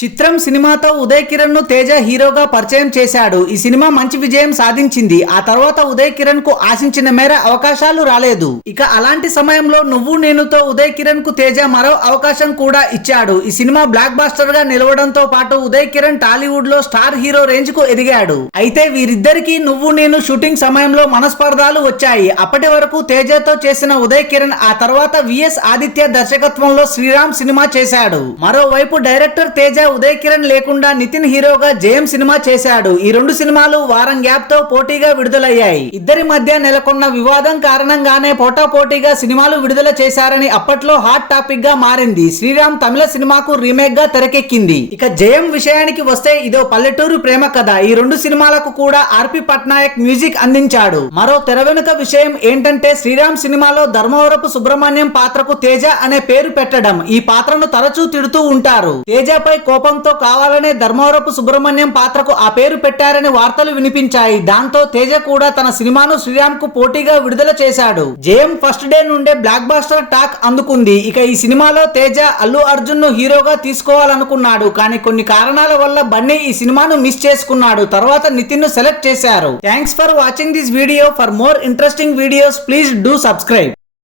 చిత్రం సినిమాతో ఉదయ్ కిరణ్ ను తేజ హీరోగా పరిచయం చేశాడు. ఈ సినిమా మంచి విజయం సాధించింది. ఆ తర్వాత ఉదయ్ కిరణ్ కు ఆశించిన మేర అవకాశాలు రాలేదు. ఇక అలాంటి సమయంలో నువ్వు నేనుతో ఉదయ్ కిరణ్ కు తేజ మరో అవకాశం కూడా ఇచ్చాడు. ఈ సినిమా బ్లాక్ బాస్టర్ గా నిలవడంతో పాటు ఉదయ్ కిరణ్ టాలీవుడ్ లో స్టార్ హీరో రేంజ్ కు ఎదిగాడు. అయితే వీరిద్దరికి నువ్వు నేను షూటింగ్ సమయంలో మనస్పర్ధాలు వచ్చాయి. అప్పటి వరకు తేజతో చేసిన ఉదయ్ కిరణ్ ఆ తర్వాత విఎస్ ఆదిత్య దర్శకత్వంలో శ్రీరామ్ సినిమా చేశాడు. మరోవైపు డైరెక్టర్ తేజ ఉదయ్ కిరణ్ లేకుండా నితిన్ హీరోగా జయం సినిమా చేశాడు. ఈ రెండు సినిమాలు వారం గ్యాప్ తో పోటీగా విడుదలయ్యాయి. ఇద్దరి మధ్య నెలకొన్న వివాదం కారణంగానే పోటాపోటీగా సినిమాలు విడుదల చేశారని అప్పట్లో హాట్ టాపిక్ గా మారింది. శ్రీరామ్ తమిళ సినిమాకు రీమేక్ గా తెరకెక్కింది. ఇక జయం విషయానికి వస్తే ఇదో పల్లెటూరు ప్రేమ కథ. ఈ రెండు సినిమాలకు కూడా ఆర్పి పట్నాయక్ మ్యూజిక్ అందించాడు. మరో తెర వెనుక విషయం ఏంటంటే శ్రీరామ్ సినిమాలో ధర్మవరపు సుబ్రహ్మణ్యం పాత్రకు తేజ అనే పేరు పెట్టడం. ఈ పాత్రను తరచూ తిడుతూ ఉంటారు. తేజపై కోపంతో కావాలనే ధర్మవరపు సుబ్రహ్మణ్యం పాత్రకు ఆ పేరు పెట్టారని వార్తలు వినిపించాయి. దాంతో తేజ కూడా తన సినిమాను శ్రీరామ్ కు పోటీగా విడుదల చేశాడు. జయం ఫస్ట్ డే నుండే బ్లాక్ బాస్టర్ టాక్ అందుకుంది. ఇక ఈ సినిమాలో తేజ అల్లు అర్జున్ ను హీరోగా తీసుకోవాలనుకున్నాడు. కానీ కొన్ని కారణాల వల్ల బన్నీ ఈ సినిమాను మిస్ చేసుకున్నాడు. తర్వాత నితిన్ ను సెలెక్ట్ చేశారు. Thanks for watching this video. For more interesting videos please do subscribe.